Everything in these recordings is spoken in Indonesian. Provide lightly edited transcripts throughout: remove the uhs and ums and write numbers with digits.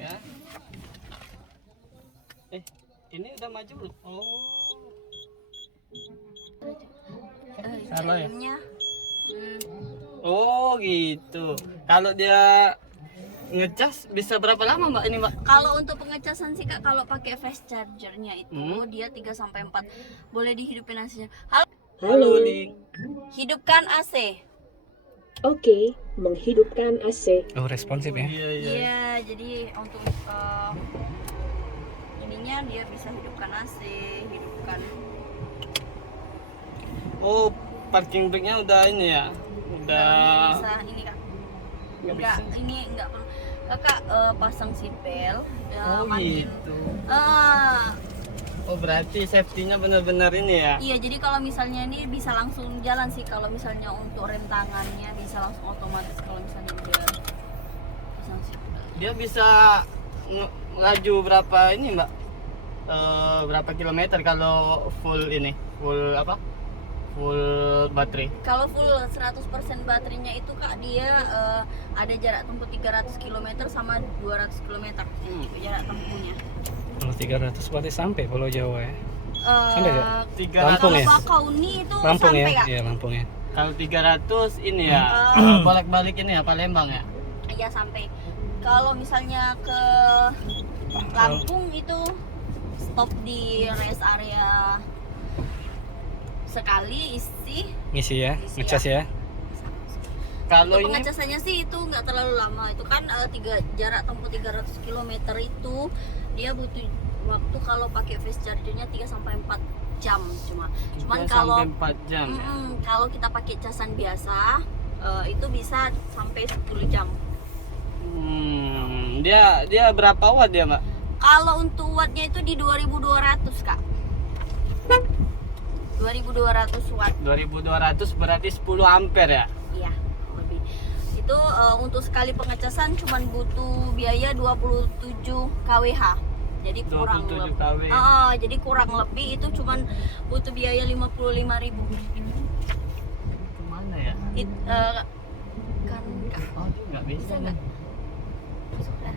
ya. Ini udah maju belum? Oh. Salah ya? Jarimnya. Oh gitu. Kalau dia ngecas bisa berapa lama mbak ini mbak? Kalau untuk pengecasan sih kak, kalau pakai fast chargernya itu dia 3 sampai 4. Boleh dihidupin AC-nya. Halo Link. Hidupkan AC. Oke, menghidupkan AC. Oh, responsif ya. Iya iya. Iya, jadi untuk ininya dia bisa hidupkan AC, hidupkan. Oh, parking brake-nya udah ini ya? Udah Bisa ini kak. nggak Enggak, bisa. ini enggak perlu. Kakak pasang seatbelt. Oh matiin. gitu. Ah, Oh berarti safety-nya benar-benar ini ya? iya, jadi kalau misalnya ini bisa langsung jalan sih. Kalau misalnya untuk rem tangannya bisa langsung otomatis kalau misalnya dia pasang seatbelt. Dia bisa laju berapa ini mbak? Berapa kilometer kalau full ini? Full apa? Full baterai? Kalau full 100% baterainya itu kak dia ada jarak tempuh 300 km sama 200 km itu jarak tempuhnya. Kalau 300 berarti sampai Pulau Jawa ya. Sampai nggak? 300. Lampung ya? Kalau Bakauni itu Lampung sampai ya? kak. Iya, Lampung ya. Kalau 300 ini ya, balik-balik ini ya Palembang ya? Iya sampai. Kalau misalnya ke Lampung itu stop di rest area sekali isi. Ngisi ya, Ngisi ngecas ya. Kalau Untuk ini pengecasannya sih itu nggak terlalu lama. Itu kan jarak tempuh 300 km itu dia butuh waktu kalau pakai fast chargernya 3 sampai 4 jam cuman kalau sampai 4 jam ya? kalau kita pakai casan biasa itu bisa sampai 10 jam. Dia berapa watt dia mbak? Kalau untuk wattnya itu di 2200 kak. 2200 watt. 2200 berarti 10 ampere ya? Iya, lebih. Itu untuk sekali pengecasan cuman butuh biaya 27 kWh. Jadi kurang 27 kW. jadi kurang lebih itu cuman butuh biaya 55.000. Kemana ya? Kan Kak, Oh dia nggak bisa bisa nggak? Sudah.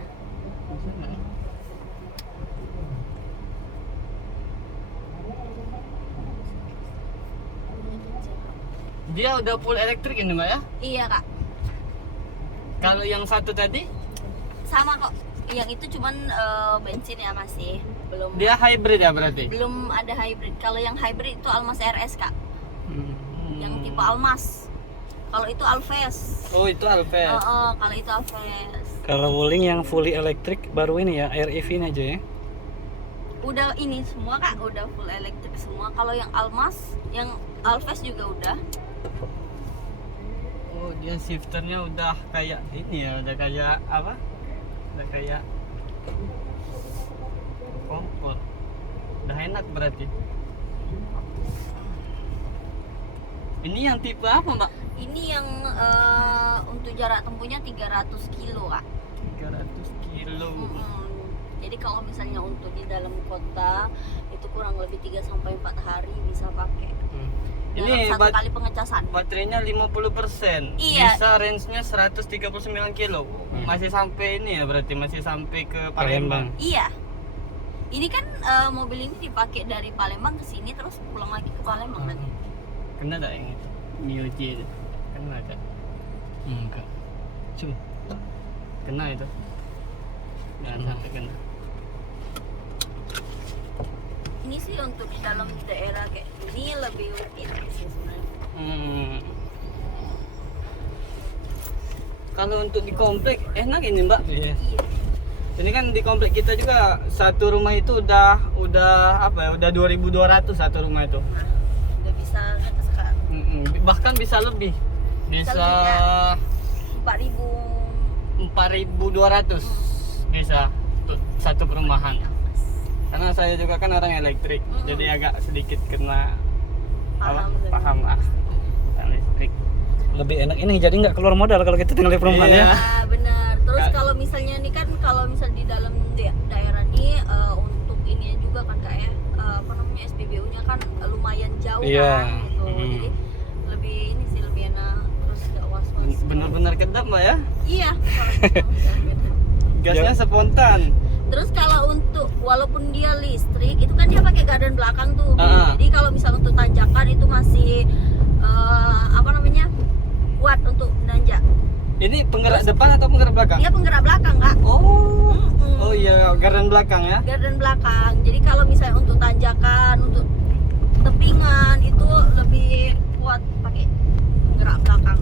Bisa nggak? Dia udah full elektrik ini mbak ya? Iya kak, Kalau yang satu tadi sama kok. Yang itu cuman bensin ya masih belum. dia hybrid ya berarti? Belum ada hybrid. Kalau yang hybrid itu Almas RS kak. Yang tipe Almas. Kalau itu Alves. Oh itu Alves. Kalau itu Alves. Kalau Wuling yang fully elektrik baru ini ya, REV ini aja ya. Udah ini semua kak, udah full elektrik semua. Kalau yang Almas, yang Alves juga udah. Oh dia shifternya udah kayak ini ya, udah kayak apa? Udah kayak kompor. Udah enak berarti. Ini yang tipe apa mbak? Ini yang untuk jarak tempuhnya 300 kilo kak. 300 kilo. Jadi kalau misalnya untuk di dalam kota itu kurang lebih 3 sampai 4 hari bisa pakai. Dalam Ini satu kali pengecasan. baterainya 50%. Iya. Bisa range-nya 139 kilo. Masih sampai ini ya berarti masih sampai ke Palembang. Palembang. Iya. Ini kan mobil ini dipakai dari Palembang ke sini terus pulang lagi ke Palembang nanti. Kena tak yang itu? Mio J itu. Kena tak? Enggak. Coba. Kena itu. Jangan sampai kena. Ini sih untuk di dalam daerah kayak ini lebih worth it sih sebenarnya. Kalau untuk di komplek enak ini mbak. Iya. Iya. Ini kan di komplek kita juga satu rumah itu udah apa ya? Udah 2.200 satu rumah itu. Nah, udah bisa ngetes kak. Bahkan bisa lebih. Bisa lebih, ya. 4.000. 4.200 bisa untuk satu perumahan. Karena saya juga kan orang elektrik, jadi agak sedikit kena paham lah tentang listrik. Lebih enak ini, jadi nggak keluar modal kalau kita tinggal di perumahan Iya. ya. Nah, benar. Terus Kak. kalau misalnya ini kan kalau misal di dalam daerah ini untuk ini juga kan kak ya apa namanya SPBU-nya kan lumayan jauh Iya. kan gitu. Jadi lebih ini sih lebih enak terus nggak was-was. Benar-benar kedap mbak ya? Iya. Kalau gitu, gasnya spontan. Terus kalau untuk walaupun dia listrik itu kan dia pakai gardan belakang tuh. Jadi kalau misal untuk tanjakan itu masih kuat untuk nanjak. Ini penggerak depan atau penggerak belakang? Dia penggerak belakang, Kak. Oh iya, gardan belakang ya. Gardan belakang. Jadi kalau misalnya untuk tanjakan, untuk tepingan itu lebih kuat pakai penggerak belakang.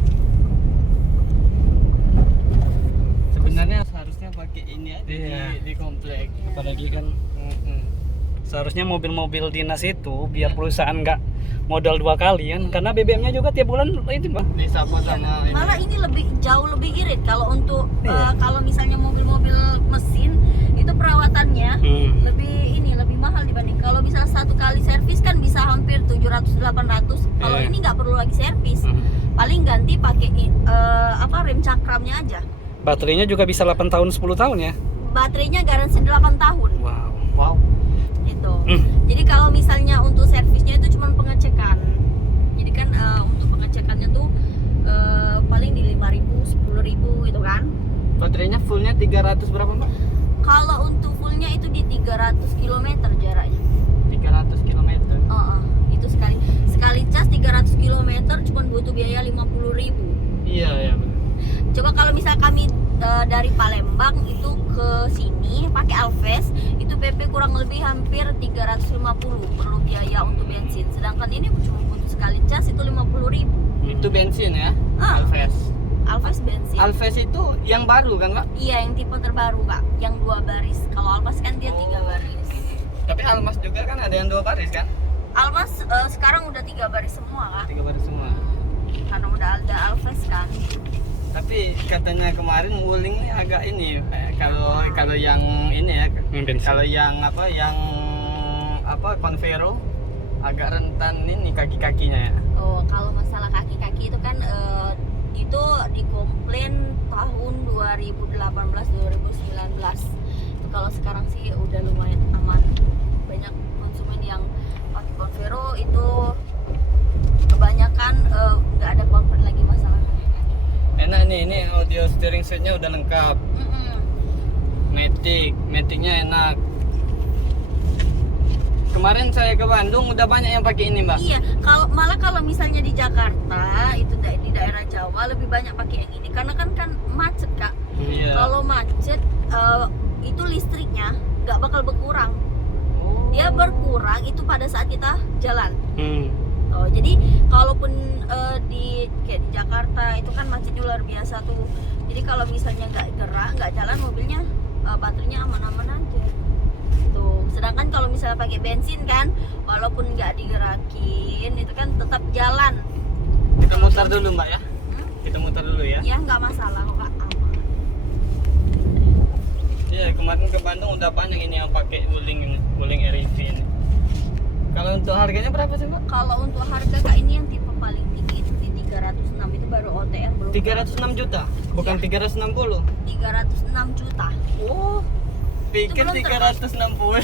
Sebenarnya seharusnya pakai ini aja Iya. di komplek. Apalagi kan seharusnya mobil-mobil dinas itu biar perusahaan nggak modal 2 kali kan, karena BBM-nya juga tiap bulan itu Pak. Disapu sama ini. Malah ini jauh lebih irit kalau untuk Iya. kalau misalnya mobil-mobil mesin itu perawatannya lebih mahal dibanding kalau bisa satu kali servis kan bisa hampir 700-800. Kalau Iya. ini nggak perlu lagi servis, paling ganti pakai rem cakramnya aja. Baterainya juga bisa 8 tahun 10 tahun ya. Baterainya garansi 8 tahun. Wow. Itu. Jadi kalau misalnya untuk servisnya itu cuma pengecekan. Jadi kan untuk pengecekannya tuh paling di 5.000, 10.000 gitu kan. Baterainya fullnya 300 berapa Mbak? Kalau untuk fullnya itu di 300 km jaraknya. 300 km. Itu sekali cas 300 km cuma butuh biaya 50.000. Iya benar. Coba kalau misal kami dari Palembang itu ke sini pakai Alves itu PP kurang lebih hampir 350 perlu biaya untuk bensin. Sedangkan ini cuma butuh sekali cas itu 50.000. Itu bensin ya? Alves bensin. Alves itu yang baru kan Kak? Iya, yang tipe terbaru Kak, yang 2 baris. Kalau Alphas kan dia 3 baris. Tapi Almas juga kan ada yang 2 baris kan? Almas sekarang udah 3 baris semua Kak. 3 baris semua. Karena udah ada Alves kan. Tapi katanya kemarin Wuling ini agak ini kalau yang ini ya, kalau yang Convero agak rentan ini kaki-kakinya ya. Oh, kalau masalah kaki-kaki itu kan itu dikomplain tahun 2018-2019. Itu kalau sekarang sih udah lumayan aman. Banyak konsumen yang pakai Convero itu kebanyakan nggak ada komplain lagi masalah kaki. Enak nih, ini audio steering setnya udah lengkap. Maticnya enak. Kemarin saya ke Bandung udah banyak yang pakai ini Mbak. Iya, kalau misalnya di Jakarta itu di daerah Jawa lebih banyak pakai yang ini karena kan macet Kak. Iya. Kalau macet itu listriknya nggak bakal berkurang. Dia berkurang itu pada saat kita jalan. Jadi kalaupun kayak di Jakarta itu kan macetnya luar biasa tuh. Jadi kalau misalnya nggak jalan mobilnya baterainya aman-aman aja. Tuh. Sedangkan kalau misalnya pakai bensin kan, walaupun nggak digerakin itu kan tetap jalan. Kita mutar dulu Mbak ya. Kita mutar dulu ya. Ya nggak masalah kok Kak, aman. Iya, kemarin ke Bandung udah banyak ini yang pakai Wuling REV ini. Kalau untuk harganya berapa sih Mbak? Kalau untuk harga Kak ini yang tipe paling tinggi itu di 306 itu baru OTR belum. 306 juta, bukan Iya. 360. 306 juta. Oh, pikir belum 360.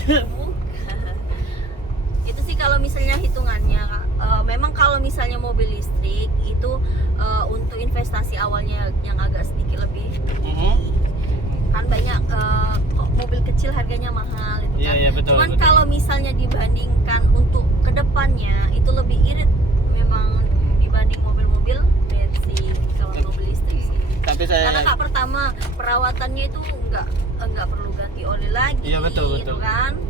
Itu sih kalau misalnya hitungannya Kak. Memang kalau misalnya mobil listrik itu untuk investasi awalnya yang agak sedikit lebih kan banyak kok mobil kecil harganya mahal itu kan. Iya, betul. Cuman betul. kalau misalnya dibandingkan untuk kedepannya itu lebih irit memang dibanding mobil-mobil bensin kalau mobil listrik sih. Tapi Karena saya Kak pertama perawatannya itu nggak perlu ganti oli lagi. Iya, betul. Gitu kan.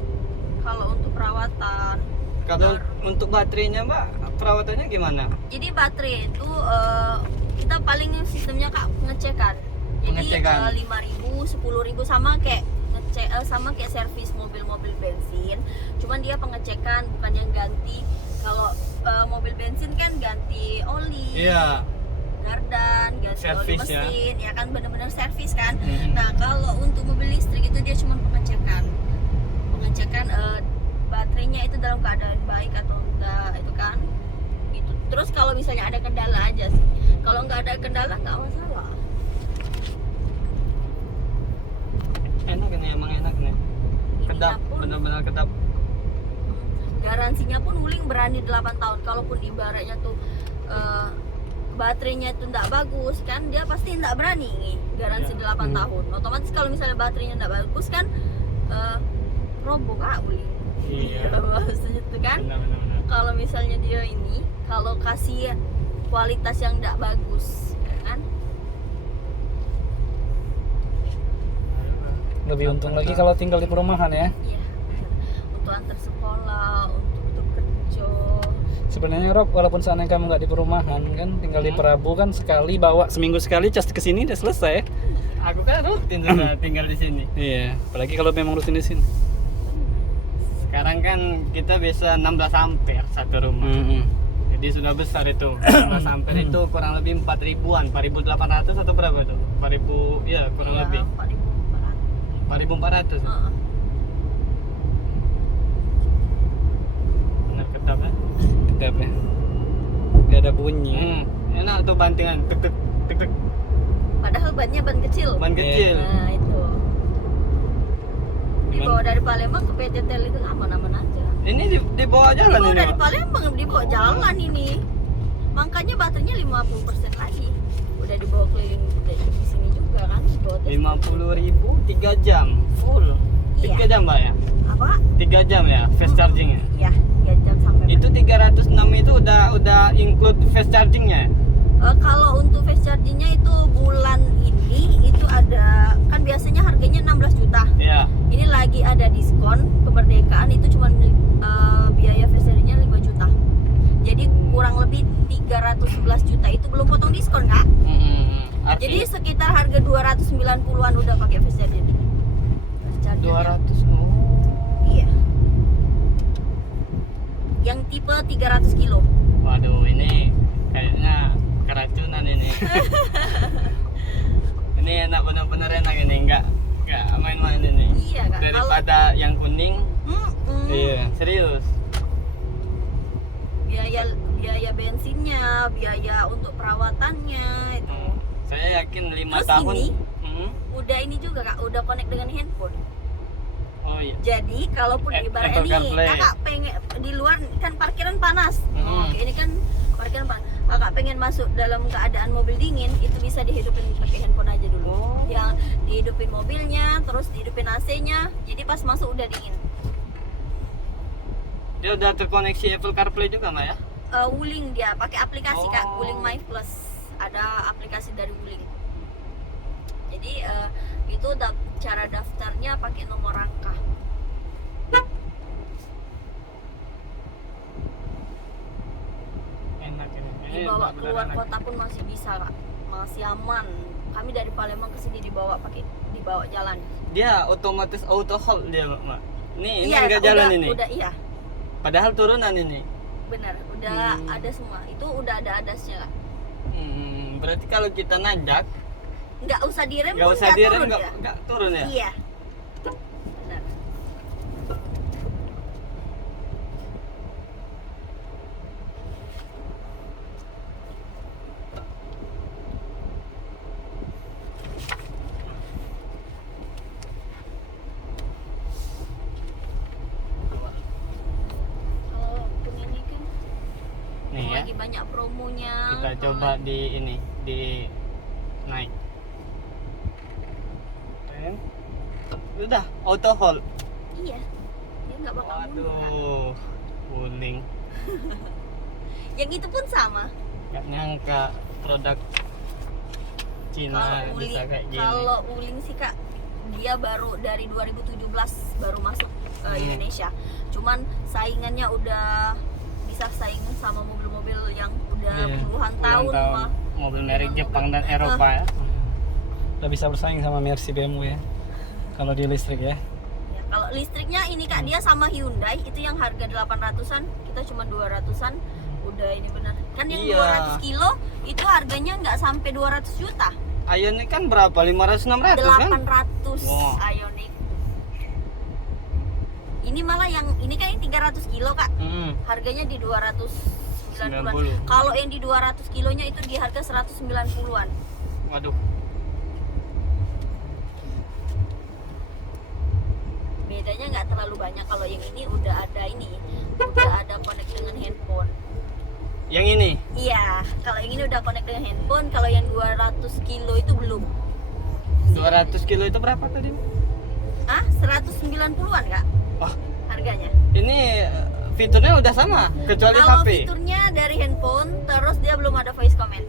Kalau untuk perawatan. kalau untuk baterainya Mbak, perawatannya gimana? Jadi baterai itu kita paling sistemnya Kak pengecekan. Jadi Pengecekan. 5.000, 10.000 sama kayak servis mobil-mobil bensin. Cuman dia pengecekan bukan yang ganti. Kalau mobil bensin kan ganti oli, Iya. gardan, ganti Servis oli ya. mesin, ya kan benar-benar servis kan. Mhm. Nah, kalau untuk mobil listrik itu dia cuma pengecekan. Pengecekan baterainya itu dalam keadaan baik atau enggak itu kan. Itu. Terus kalau misalnya ada kendala aja sih. Kalau nggak ada kendala nggak masalah. Enak ini, emang enak nih. Kedap, Ininya pun, benar-benar kedap. garansinya pun Wuling berani 8 tahun. Kalaupun ibaratnya tuh baterainya itu nggak bagus kan, dia pasti nggak berani nih garansi Ya. 8 tahun. Otomatis kalau misalnya baterainya nggak bagus kan roboh Kak Wuling. Iya. Maksudnya itu kan Benar. kalau misalnya dia ini kalau kasih kualitas yang nggak bagus ya kan. Lebih untung lagi kalau tinggal di perumahan ya. Iya. Untuk antar sekolah, untuk kerja. Sebenarnya Rob, walaupun seandainya kamu nggak di perumahan kan, tinggal di Prabu kan sekali bawa seminggu sekali cas ke sini udah selesai. Aku kan rutin sudah tinggal di sini. Iya, apalagi kalau memang rutin di sini. Sekarang kan kita bisa 16 ampere satu rumah. Jadi sudah besar itu. 16 ampere itu kurang lebih 4.000-an, 4.800 atau berapa itu? 4.000, ya kurang Iya, lebih. 4.400. 4.400. Heeh. Benar ketap ya? Kedap ya. Gak ada bunyi. Enak tuh bantingan, tek tek. Padahal bannya ban kecil. Ban Iya. kecil. Nah, itu. Dibawa dari Palembang ke PTTL itu aman-aman aja. Ini di bawah jalan Dibawa ini, dari Pak. Palembang dibawa jalan ini. Makanya baterainya 50% lagi. Udah dibawa keliling di sini juga kan, dibawa tes. 50.000 3 jam full. 3 Iya. jam, Mbak ya? Apa? 3 jam ya fast chargingnya. Iya, 3 jam sampai. Itu 306 itu udah include fast chargingnya. Kalau untuk fast chargingnya itu bulan ini itu ada kan biasanya harganya 16 juta. Ya. Ini lagi ada diskon kemerdekaan itu cuma biaya fast chargingnya 5 juta. Jadi kurang lebih 311 juta itu belum potong diskon Kak. Jadi sekitar harga 290-an udah pakai fast charging. Fast chargingnya. 200. Oh. Iya. Yang tipe 300 kilo. Waduh, ini kayaknya keracunan ini. Ini enak, benar-benar enak ini, enggak main-main ini. Iya Kak. Daripada yang kuning, Iya. serius. Biaya bensinnya, biaya untuk perawatannya itu. Saya yakin 5 Terus tahun. ini? Hmm. Udah ini juga Kak, udah connect dengan handphone. Oh iya. Jadi kalaupun ibaratnya Apple nih CarPlay. kakak pengen di luar kan parkiran panas. Hmm. Oke, ini kan parkiran panas. Kakak pengen masuk dalam keadaan mobil dingin, itu bisa dihidupin pakai handphone aja dulu. Oh. Yang dihidupin mobilnya, terus dihidupin AC-nya. Jadi pas masuk udah dingin. Dia udah terkoneksi Apple CarPlay juga, Mbak ya? Wuling dia pakai aplikasi Kak, Oh. Wuling My Plus. Ada aplikasi dari Wuling. Jadi itu cara daftarnya pakai nomor rangka. Enak ini. Dibawa benar-benar keluar enak. kota pun masih bisa Kak, masih aman. Kami dari Palembang ke sini dibawa jalan. Dia otomatis auto hold dia, Mbak. Ini Iya, enggak jalan udah, ini. Udah iya, Padahal turunan ini. benar. Udah ada semua. Itu udah ada adasnya Kak. Berarti kalau kita nanjak, Nggak usah direm, nggak pun usah nggak direm, turun nggak turun ya? Iya. Benar. Kalaupun ini kan Nih ya. lagi banyak promonya. Kita coba di ini, di naik. Rem. Udah auto hold. Iya. Dia nggak bakal mundur. Kak. Waduh. Wuling. Yang itu pun sama. Gak nyangka produk Cina Kalau bisa kayak gini. Kalau Wuling sih Kak, dia baru dari 2017 baru masuk ke Indonesia. Cuman saingannya udah bisa saing sama mobil-mobil yang udah Iya, puluhan tahun mah. mobil merek Memang Jepang dan mobil- Eropa ya. Udah bisa bersaing sama Mercy BMW ya. Kalau di listrik ya. Ya, kalau listriknya ini Kak, dia sama Hyundai itu yang harga 800-an, kita cuma 200-an. Udah ini benar. Kan yang Iya. 200 kilo itu harganya nggak sampai 200 juta. Ioniq kan berapa? 500-600 kan? 800 Wow. Ioniq. Ini malah yang ini kan yang 300 kilo Kak. Harganya di 290-an. 90. Kalau yang di 200 kilonya itu di harga 190-an. Waduh. Bedanya nggak terlalu banyak. Kalau yang ini udah ada connect dengan handphone. Yang ini? Iya, kalau yang ini udah connect dengan handphone, kalau yang 200 kilo itu belum. 200 kilo itu berapa tadi? Ah, 190-an Kak Oh, harganya. ini fiturnya udah sama kecuali Kalau HP. fiturnya dari handphone, terus dia belum ada voice comment.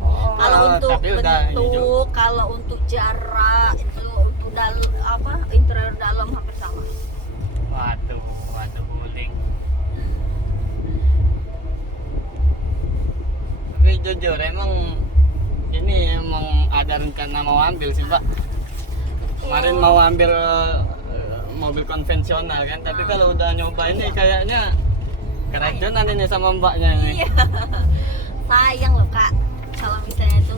Oh, Kalau untuk tapi udah ini juga. bentuk, kalau untuk jarak, itu untuk interior dalam hampir sama. Waduh, guling. Tapi jujur emang ini emang ada rencana mau ambil sih Pak. Kemarin mau ambil mobil konvensional kan, tapi kalau udah nyoba ini kayaknya keracunan ini sama mbaknya ini. Iya. Sayang loh Kak, kalau misalnya itu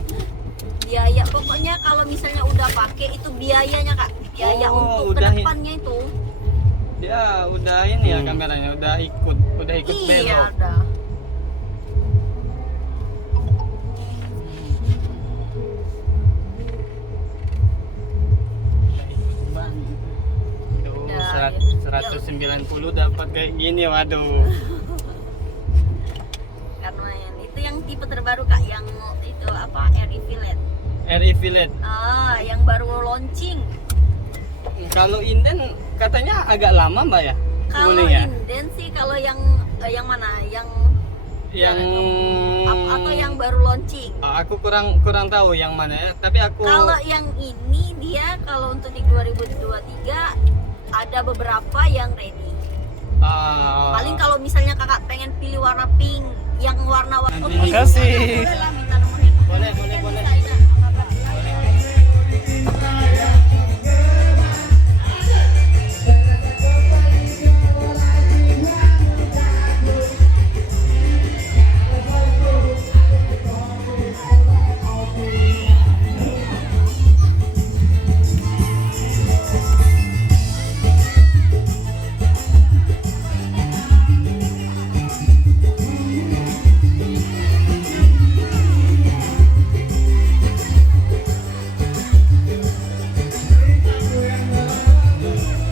biaya, pokoknya kalau misalnya udah pakai itu biayanya Kak, biaya Oh, untuk udah kedepannya itu. Ya udah ini ya kameranya udah ikut Iya belok. udah. Tuh, Ya, 190 dapat kayak gini, waduh. Karena itu yang tipe terbaru Kak, yang itu apa, RE Villette. RE Villette. Ah, yang baru launching. Kalau inden katanya agak lama Mbak ya? Kalau Kuning ya? inden sih, kalau yang mana? Yang Atau yang baru launching. aku kurang tahu yang mana ya, tapi aku Kalau yang ini dia kalau untuk di 2023 ada beberapa yang ready. Paling kalau misalnya kakak pengen pilih warna pink, yang warna-warna. Nanti. Oke, Makasih. boleh lah minta nomor handphone. boleh.